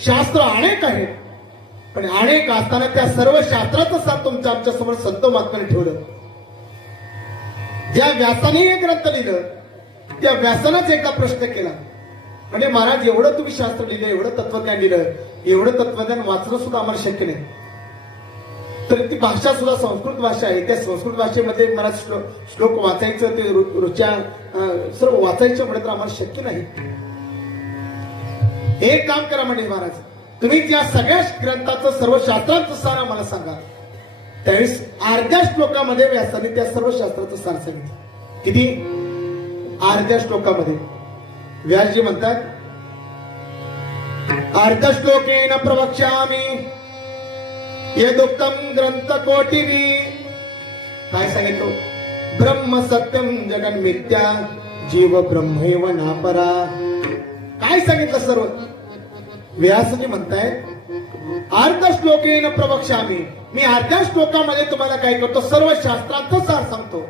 शास्त्र अनेक आहेत, पण अनेक असताना त्या सर्व शास्त्राचं साथ तुमच्या आमच्या समोर संत महात्म्याने ठेवलं. ज्या व्यासाने हे ग्रंथ लिहिलं त्या व्यासानेच एकदा प्रश्न केला, म्हणजे महाराज एवढं तुम्ही शास्त्र लिहिलं, एवढं तत्वज्ञान लिहिलं, एवढं तत्वज्ञान वाचणं सुद्धा आम्हाला शक्य नाही, तर ती भाषा सुद्धा संस्कृत भाषा आहे, त्या संस्कृत भाषेमध्ये मला श्लोक वाचायचं, ते रुच्या सर्व वाचायचं म्हणत तर आम्हाला शक्य नाही. एक काम करा म्हणजे महाराज, तुम्ही त्या सगळ्या ग्रंथाचं सर्व शास्त्रांचं सार आम्हाला सांगा. त्यावेळेस अर्ध्या श्लोकामध्ये व्यासाने त्या सर्व शास्त्राचं सार सांगितलं. किती? अर्ध्या श्लोकामध्ये. व्यासजी म्हणतात, अर्ध श्लोकेन प्रवक्ष्यामि यदुक्तम ग्रंथ कोटिवी. काय सांगितलं? ब्रह्म सत्यम जगन मिथ्या जीव ब्रह्मैव नापरा. काय सांगितलं सर्व? व्यासजी म्हणताय, अर्ध श्लोकेन प्रवक्ष्यामि, मी अर्ध्या श्लोकामध्ये तुम्हाला काय करतो? सर्व शास्त्रांचं सार सांगतो.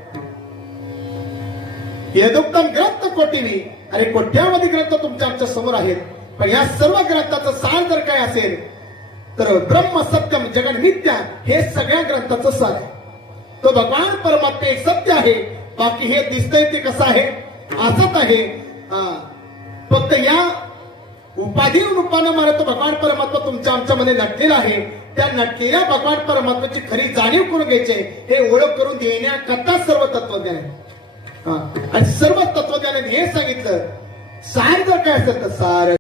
यदुक्तम ग्रंथ कोटिवी, अरे कोट्यावधी ग्रंथ तुमच्या आमच्या समोर आहेत, पण या सर्व ग्रंथाचं सार जर काय असेल तर ब्रह्म सत्यम जगन मिथ्या, हे सगळ्या ग्रंथाचं सार आहे. तो भगवान परमात्मा एक सत्य आहे, बाकी हे दिसतंय ते कसं आहे? असत आहे. फक्त या उपाधी रूपानं मला तो भगवान परमात्मा तुमच्या आमच्या मध्ये नटलेला आहे. त्या नटलेल्या भगवान परमात्म्याची खरी जाणीव करून घ्यायचे, हे ओळख करून देण्याकरता सर्व तत्वज्ञान आहे. आणि सर्व तत्वज्ञानाने हे सांगितलं, सार जर काय असेल तर सार